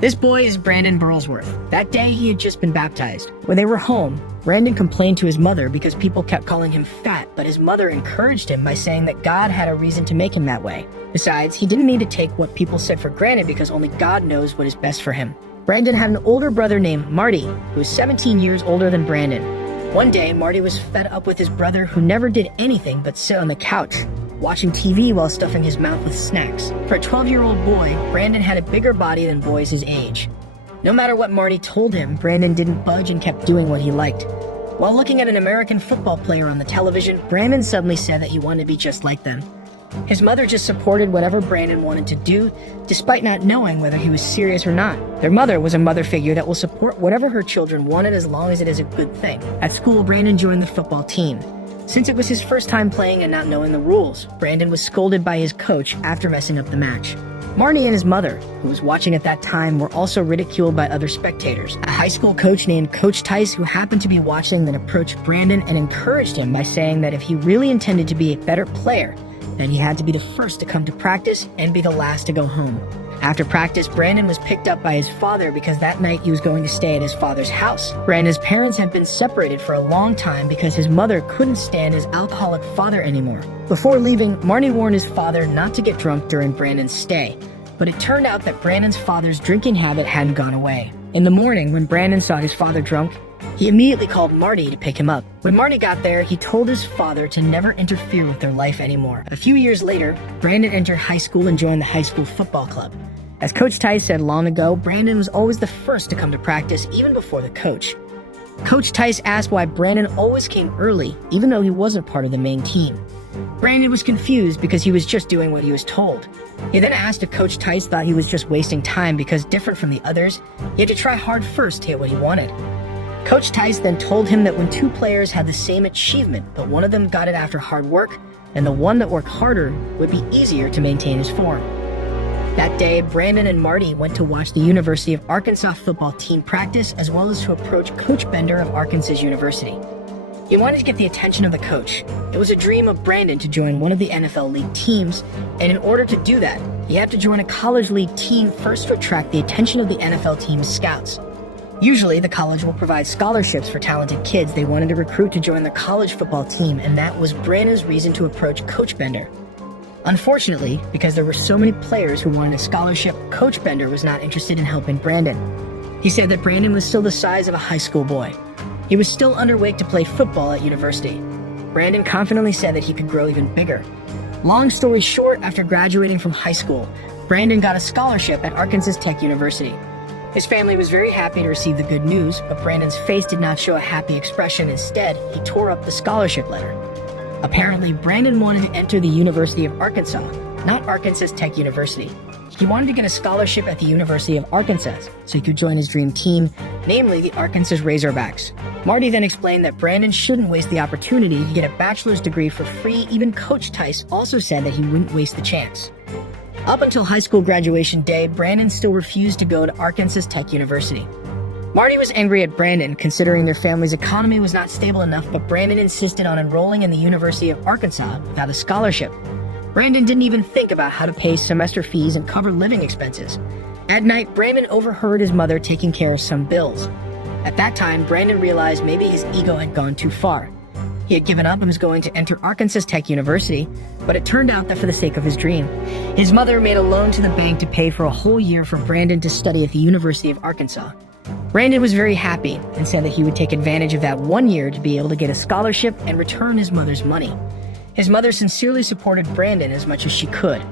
This boy is Brandon Burlsworth. That day, he had just been baptized. When they were home, Brandon complained to his mother because people kept calling him fat, but his mother encouraged him by saying that God had a reason to make him that way. Besides, he didn't need to take what people said for granted because only God knows what is best for him. Brandon had an older brother named Marty, who was 17 years older than Brandon. One day, Marty was fed up with his brother who never did anything but sit on the couch, watching TV while stuffing his mouth with snacks. For a 12-year-old boy, Brandon had a bigger body than boys his age. No matter what Marty told him, Brandon didn't budge and kept doing what he liked. While looking at an American football player on the television, Brandon suddenly said that he wanted to be just like them. His mother just supported whatever Brandon wanted to do, despite not knowing whether he was serious or not. Their mother was a mother figure that will support whatever her children wanted as long as it is a good thing. At school, Brandon joined the football team. Since it was his first time playing and not knowing the rules, Brandon was scolded by his coach after messing up the match. Marty and his mother, who was watching at that time, were also ridiculed by other spectators. A high school coach named Coach Tice, who happened to be watching, then approached Brandon and encouraged him by saying that if he really intended to be a better player, then he had to be the first to come to practice and be the last to go home. After practice, Brandon was picked up by his father because that night he was going to stay at his father's house. Brandon's parents had been separated for a long time because his mother couldn't stand his alcoholic father anymore. Before leaving, Marty warned his father not to get drunk during Brandon's stay, but it turned out that Brandon's father's drinking habit hadn't gone away. In the morning, when Brandon saw his father drunk, he immediately called Marty to pick him up. When Marty got there, he told his father to never interfere with their life anymore. A few years later, Brandon entered high school and joined the high school football club. As Coach Tice said long ago, Brandon was always the first to come to practice, even before the coach. Coach Tice asked why Brandon always came early, even though he wasn't part of the main team. Brandon was confused because he was just doing what he was told. He then asked if Coach Tice thought he was just wasting time because, different from the others, he had to try hard first to get what he wanted. Coach Tice then told him that when two players had the same achievement, but one of them got it after hard work, and the one that worked harder would be easier to maintain his form. That day, Brandon and Marty went to watch the University of Arkansas football team practice, as well as to approach Coach Bender of Arkansas University. He wanted to get the attention of the coach. It was a dream of Brandon to join one of the NFL league teams, and in order to do that, he had to join a college league team first to attract the attention of the NFL team's scouts. Usually, the college will provide scholarships for talented kids they wanted to recruit to join their college football team, and that was Brandon's reason to approach Coach Bender. Unfortunately, because there were so many players who wanted a scholarship, Coach Bender was not interested in helping Brandon. He said that Brandon was still the size of a high school boy. He was still underweight to play football at university. Brandon confidently said that he could grow even bigger. Long story short, after graduating from high school, Brandon got a scholarship at Arkansas Tech University. His family was very happy to receive the good news, but Brandon's face did not show a happy expression. Instead, he tore up the scholarship letter. Apparently, Brandon wanted to enter the University of Arkansas, not Arkansas Tech University. He wanted to get a scholarship at the University of Arkansas so he could join his dream team, namely the Arkansas Razorbacks. Marty then explained that Brandon shouldn't waste the opportunity to get a bachelor's degree for free. Even Coach Tice also said that he wouldn't waste the chance. Up until high school graduation day, Brandon still refused to go to Arkansas Tech University. Marty was angry at Brandon, considering their family's economy was not stable enough, but Brandon insisted on enrolling in the University of Arkansas without a scholarship. Brandon didn't even think about how to pay semester fees and cover living expenses. At night, Brandon overheard his mother taking care of some bills. At that time, Brandon realized maybe his ego had gone too far. He had given up and was going to enter Arkansas Tech University, but it turned out that for the sake of his dream, his mother made a loan to the bank to pay for a whole year for Brandon to study at the University of Arkansas. Brandon was very happy and said that he would take advantage of that 1 year to be able to get a scholarship and return his mother's money. His mother sincerely supported Brandon as much as she could.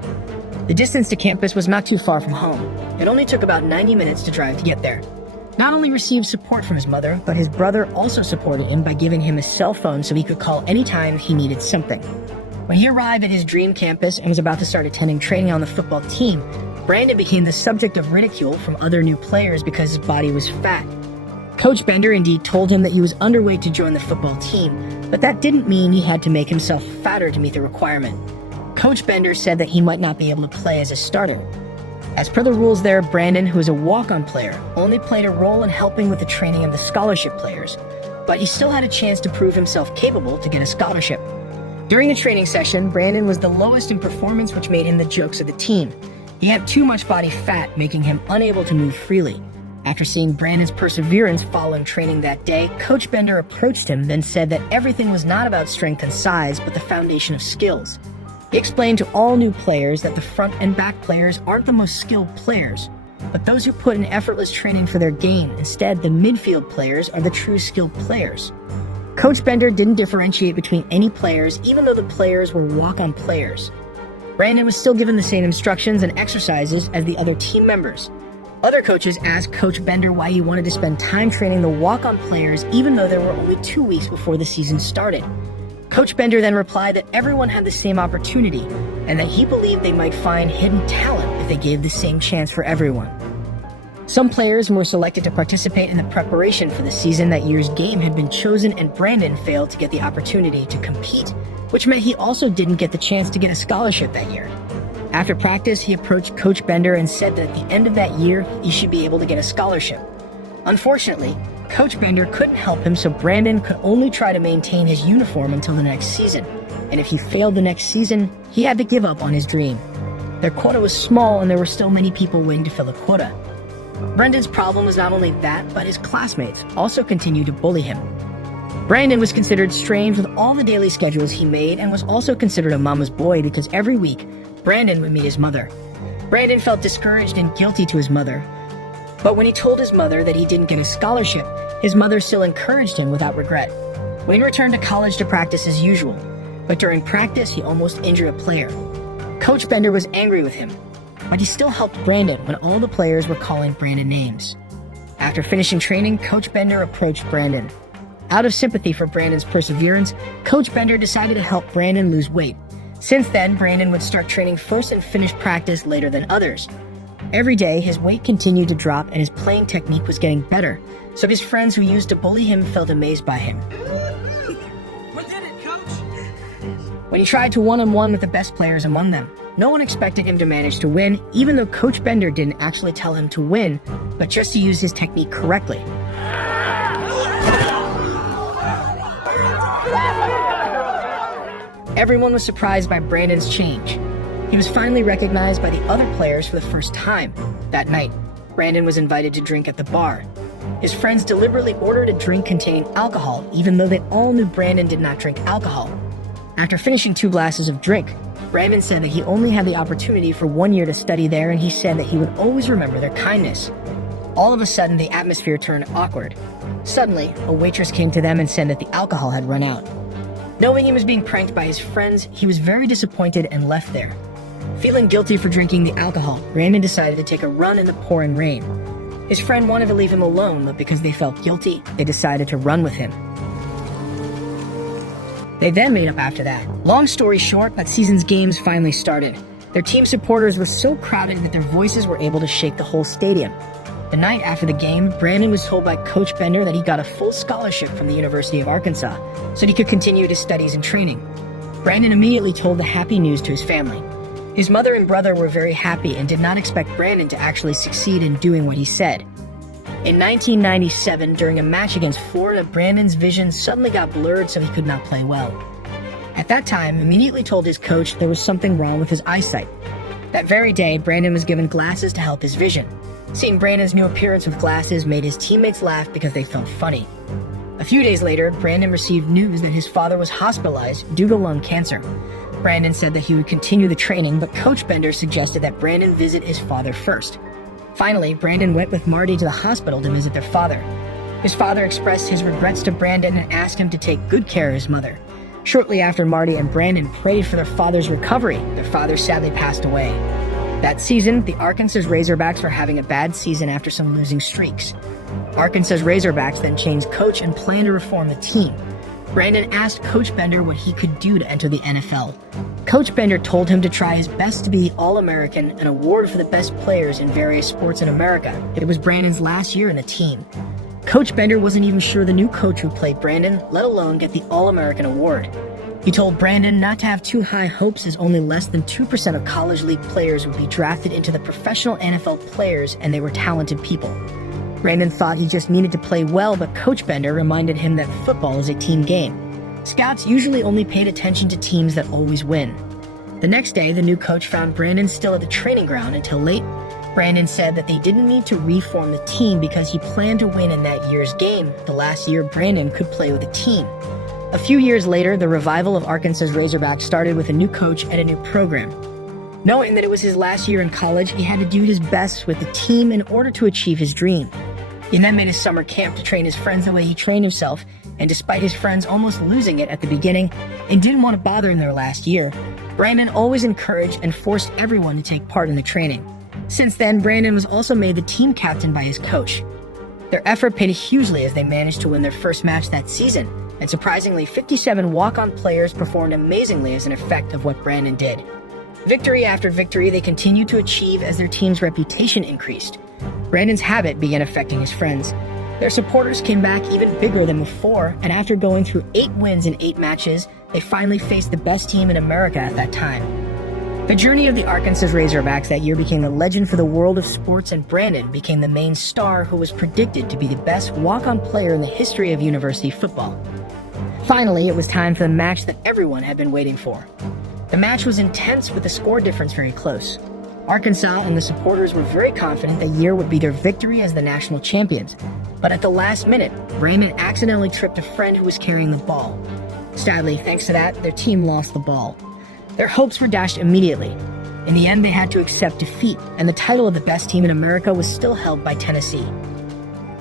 The distance to campus was not too far from home. It only took about 90 minutes to drive to get there. Not only received support from his mother, but his brother also supported him by giving him a cell phone so he could call anytime he needed something. When he arrived at his dream campus and was about to start attending training on the football team, Brandon became the subject of ridicule from other new players because his body was fat. Coach Bender indeed told him that he was underweight to join the football team, but that didn't mean he had to make himself fatter to meet the requirement. Coach Bender said that he might not be able to play as a starter. As per the rules there, Brandon, who is a walk-on player, only played a role in helping with the training of the scholarship players, but he still had a chance to prove himself capable to get a scholarship. During the training session, Brandon was the lowest in performance, which made him the jokes of the team. He had too much body fat, making him unable to move freely. After seeing Brandon's perseverance following training that day, Coach Bender approached him, then said that everything was not about strength and size, but the foundation of skills. He explained to all new players that the front and back players aren't the most skilled players, but those who put in effortless training for their game. Instead, the midfield players are the true skilled players. Coach Bender didn't differentiate between any players, even though the players were walk-on players. Brandon was still given the same instructions and exercises as the other team members. Other coaches asked Coach Bender why he wanted to spend time training the walk-on players even though there were only 2 weeks before the season started. Coach Bender then replied that everyone had the same opportunity and that he believed they might find hidden talent if they gave the same chance for everyone. Some players were selected to participate in the preparation for the season. That year's game had been chosen, and Brandon failed to get the opportunity to compete, which meant he also didn't get the chance to get a scholarship that year. After practice, he approached Coach Bender and said that at the end of that year, he should be able to get a scholarship. Unfortunately, Coach Bender couldn't help him, so Brandon could only try to maintain his uniform until the next season. And if he failed the next season, he had to give up on his dream. Their quota was small, and there were still many people waiting to fill the quota. Brandon's problem was not only that, but his classmates also continued to bully him. Brandon was considered strange with all the daily schedules he made, and was also considered a mama's boy because every week, Brandon would meet his mother. Brandon felt discouraged and guilty to his mother. But when he told his mother that he didn't get a scholarship, his mother still encouraged him without regret. Wayne returned to college to practice as usual, but during practice, he almost injured a player. Coach Bender was angry with him, but he still helped Brandon when all the players were calling Brandon names. After finishing training, Coach Bender approached Brandon. Out of sympathy for Brandon's perseverance, Coach Bender decided to help Brandon lose weight. Since then, Brandon would start training first and finish practice later than others. Every day, his weight continued to drop and his playing technique was getting better, so his friends who used to bully him felt amazed by him. We did it, Coach! When he tried to one-on-one with the best players among them, no one expected him to manage to win, even though Coach Bender didn't actually tell him to win, but just to use his technique correctly. Everyone was surprised by Brandon's change. He was finally recognized by the other players for the first time. That night, Brandon was invited to drink at the bar. His friends deliberately ordered a drink containing alcohol, even though they all knew Brandon did not drink alcohol. After finishing 2 glasses of drink, Brandon said that he only had the opportunity for 1 year to study there, and he said that he would always remember their kindness. All of a sudden, the atmosphere turned awkward. Suddenly, a waitress came to them and said that the alcohol had run out. Knowing he was being pranked by his friends, he was very disappointed and left there. Feeling guilty for drinking the alcohol, Brandon decided to take a run in the pouring rain. His friend wanted to leave him alone, but because they felt guilty, they decided to run with him. They then made up after that. Long story short, that season's games finally started. Their team supporters were so crowded that their voices were able to shake the whole stadium. The night after the game, Brandon was told by Coach Bender that he got a full scholarship from the University of Arkansas, so he could continue his studies and training. Brandon immediately told the happy news to his family. His mother and brother were very happy and did not expect Brandon to actually succeed in doing what he said. In 1997, during a match against Florida, Brandon's vision suddenly got blurred so he could not play well. At that time, immediately told his coach there was something wrong with his eyesight. That very day, Brandon was given glasses to help his vision. Seeing Brandon's new appearance with glasses made his teammates laugh because they felt funny. A few days later, Brandon received news that his father was hospitalized due to lung cancer. Brandon said that he would continue the training, but Coach Bender suggested that Brandon visit his father first. Finally, Brandon went with Marty to the hospital to visit their father. His father expressed his regrets to Brandon and asked him to take good care of his mother. Shortly after Marty and Brandon prayed for their father's recovery, their father sadly passed away. That season, the Arkansas Razorbacks were having a bad season after some losing streaks. Arkansas Razorbacks then changed coach and planned to reform the team. Brandon asked Coach Bender what he could do to enter the NFL. Coach Bender told him to try his best to be All-American, an award for the best players in various sports in America. It was Brandon's last year in the team. Coach Bender wasn't even sure the new coach would play Brandon, let alone get the All-American award. He told Brandon not to have too high hopes, as only less than 2% of college league players would be drafted into the professional NFL players, and they were talented people. Brandon thought he just needed to play well, but Coach Bender reminded him that football is a team game. Scouts usually only paid attention to teams that always win. The next day, the new coach found Brandon still at the training ground until late. Brandon said that they didn't need to reform the team because he planned to win in that year's game, the last year Brandon could play with a team. A few years later, the revival of Arkansas's Razorbacks started with a new coach and a new program. Knowing that it was his last year in college, he had to do his best with the team in order to achieve his dream. He then made a summer camp to train his friends the way he trained himself, and despite his friends almost losing it at the beginning and didn't want to bother in their last year, Brandon always encouraged and forced everyone to take part in the training. Since then, Brandon was also made the team captain by his coach. Their effort paid hugely as they managed to win their first match that season, and surprisingly, 57 walk-on players performed amazingly as an effect of what Brandon did. Victory after victory, they continued to achieve as their team's reputation increased. Brandon's habit began affecting his friends. Their supporters came back even bigger than before, and after going through 8 wins in 8 matches, they finally faced the best team in America at that time. The journey of the Arkansas Razorbacks that year became a legend for the world of sports, and Brandon became the main star who was predicted to be the best walk-on player in the history of university football. Finally, it was time for the match that everyone had been waiting for. The match was intense with the score difference very close. Arkansas and the supporters were very confident that year would be their victory as the national champions. But at the last minute, Brandon accidentally tripped a friend who was carrying the ball. Sadly, thanks to that, their team lost the ball. Their hopes were dashed immediately. In the end, they had to accept defeat, and the title of the best team in America was still held by Tennessee.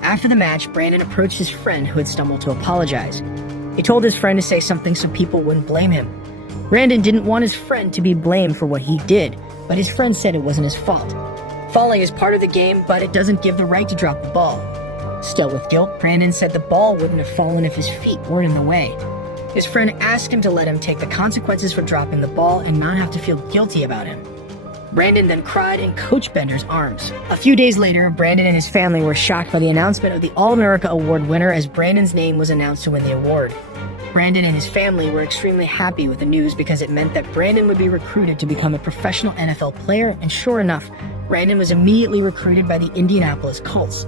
After the match, Brandon approached his friend who had stumbled to apologize. He told his friend to say something so people wouldn't blame him. Brandon didn't want his friend to be blamed for what he did, but his friend said it wasn't his fault. Falling is part of the game, but it doesn't give the right to drop the ball. Still with guilt, Brandon said the ball wouldn't have fallen if his feet weren't in the way. His friend asked him to let him take the consequences for dropping the ball and not have to feel guilty about him. Brandon then cried in Coach Bender's arms. A few days later, Brandon and his family were shocked by the announcement of the All-America Award winner as Brandon's name was announced to win the award. Brandon and his family were extremely happy with the news because it meant that Brandon would be recruited to become a professional NFL player, and sure enough, Brandon was immediately recruited by the Indianapolis Colts.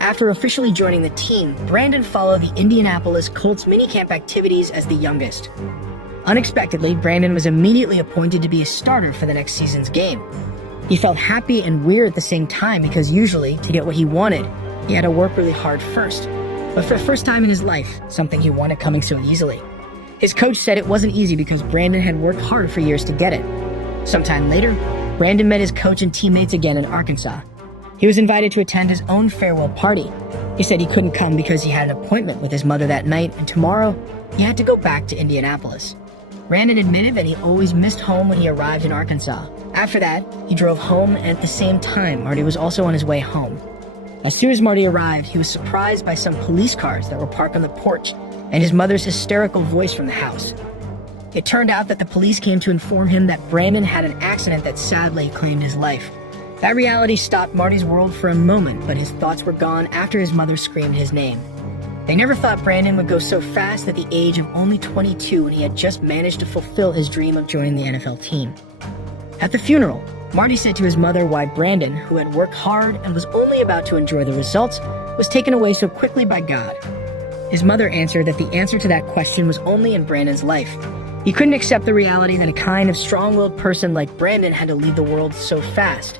After officially joining the team, Brandon followed the Indianapolis Colts minicamp activities as the youngest. Unexpectedly, Brandon was immediately appointed to be a starter for the next season's game. He felt happy and weird at the same time because usually, to get what he wanted, he had to work really hard first. But for the first time in his life, something he wanted coming so easily. His coach said it wasn't easy because Brandon had worked hard for years to get it. Sometime later, Brandon met his coach and teammates again in Arkansas. He was invited to attend his own farewell party. He said he couldn't come because he had an appointment with his mother that night, and tomorrow, he had to go back to Indianapolis. Brandon admitted that he always missed home when he arrived in Arkansas. After that, he drove home, and at the same time, Marty was also on his way home. As soon as Marty arrived, he was surprised by some police cars that were parked on the porch and his mother's hysterical voice from the house. It turned out that the police came to inform him that Brandon had an accident that sadly claimed his life. That reality stopped Marty's world for a moment, but his thoughts were gone after his mother screamed his name. They never thought Brandon would go so fast at the age of only 22 when he had just managed to fulfill his dream of joining the NFL team. At the funeral, Marty said to his mother why Brandon, who had worked hard and was only about to enjoy the results, was taken away so quickly by God. His mother answered that the answer to that question was only in Brandon's life. He couldn't accept the reality that a kind of strong-willed person like Brandon had to leave the world so fast.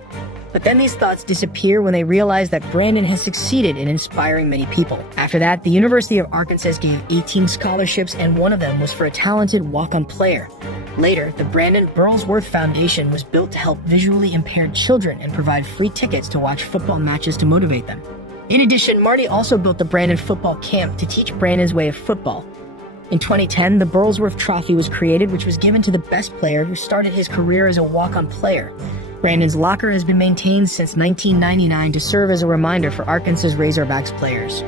But then these thoughts disappear when they realize that Brandon has succeeded in inspiring many people. After that, the University of Arkansas gave 18 scholarships, and one of them was for a talented walk-on player. Later, the Brandon Burlsworth Foundation was built to help visually impaired children and provide free tickets to watch football matches to motivate them. In addition, Marty also built the Brandon Football Camp to teach Brandon's way of football. In 2010, the Burlsworth Trophy was created, which was given to the best player who started his career as a walk-on player. Brandon's locker has been maintained since 1999 to serve as a reminder for Arkansas Razorbacks players.